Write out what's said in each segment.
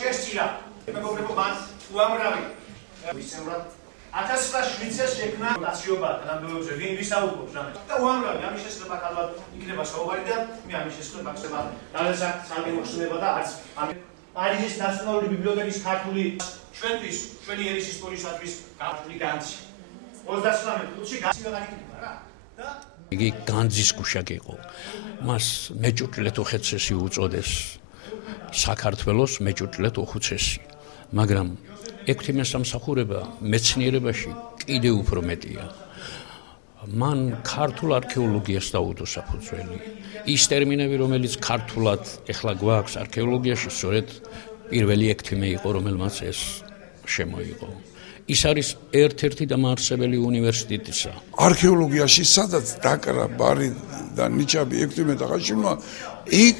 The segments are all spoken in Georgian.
შეესწირა. მეგობრებო, მან უამრავი ვისევრად 1907 წელს შექმნა ნაციობა თანამდებობებზე ვინ ვისაუბრობს რამე და უამრავი ამის შესახებ ალბათ იქნება საუბარი და მე ამის შესახებ ახსება ძალზედ სამემოხსნება და არც პარიზის ნაციონალური ბიბლიოთეკის ქართული ჩვენთვის ჩვენი ერის ისტორიისათვის ქართული განცი 39 წუთში განცილება იქნება რა და იგი განძის გუშაკი იყო მას მეჭურჭლეთ უხეცესი უწოდეს საქართველოს მეჭურჭლეთ უხუცესი მაგრამ ექვთიმე სამსახურება მეცნიერებაში კიდევ უფრო მეტია. მან ქართულ არქეოლოგიას დაუდო საფუძველი. ის ტერმინები, რომელიც ქართულად ეხლა გვაქვს არქეოლოგიაში, სწორედ პირველი ექვთიმე იყო, რომელმაც ეს შემოიღო. ის არის ერთ-ერთი დამაარსებელი უნივერსიტეტისა. არქეოლოგიაში სადაც დაკრა ბარი და ნიჩაბი ექვთიმე ტახაშვილმა, იქ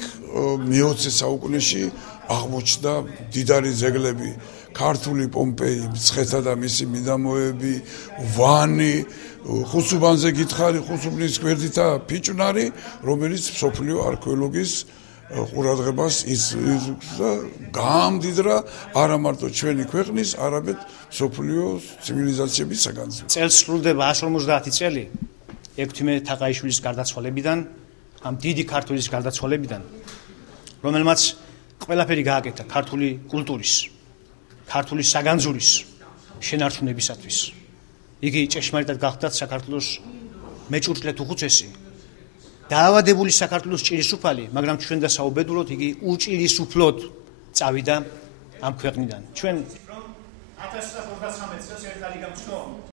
მე-20 საუკუნეში აღმოჩნდა დიდარი ძეგლები. ქართული პომპეი, მცხეთა და მისი მიდამოები, ვანი, ხუსუბანზე გითხარი, ხუსუბნის გვერდითა ფიჭვნარი, რომელიც მსოფლიო არქეოლოგიის ყურადღებას გაამდიდრა არა მარტო ჩვენი ქვეყნის, არამედ მსოფლიო ცივილიზაციებისაგან. წელს სრულდება 150 წელი ექვთიმე თაყაიშვილის გარდაცვალებიდან, ამ დიდი ქართულის გარდაცვალებიდან, რომელმაც ყველაფერი გააკეთა ქართული კულტურის ქართული საგანძურის შენარჩუნებისათვის. იგი ჭეშმარიტად გახდა საქართველოს მეჭურჭლეთ უხუცესი, დაავადებული საქართველოს ჭირისუფალი, მაგრამ ჩვენ და საუბედუროდ იგი უჭირისუფლოდ წავიდა ამ ქვეყნიდან. ჩვენ 1953 წელს ერთ არის გამჩნო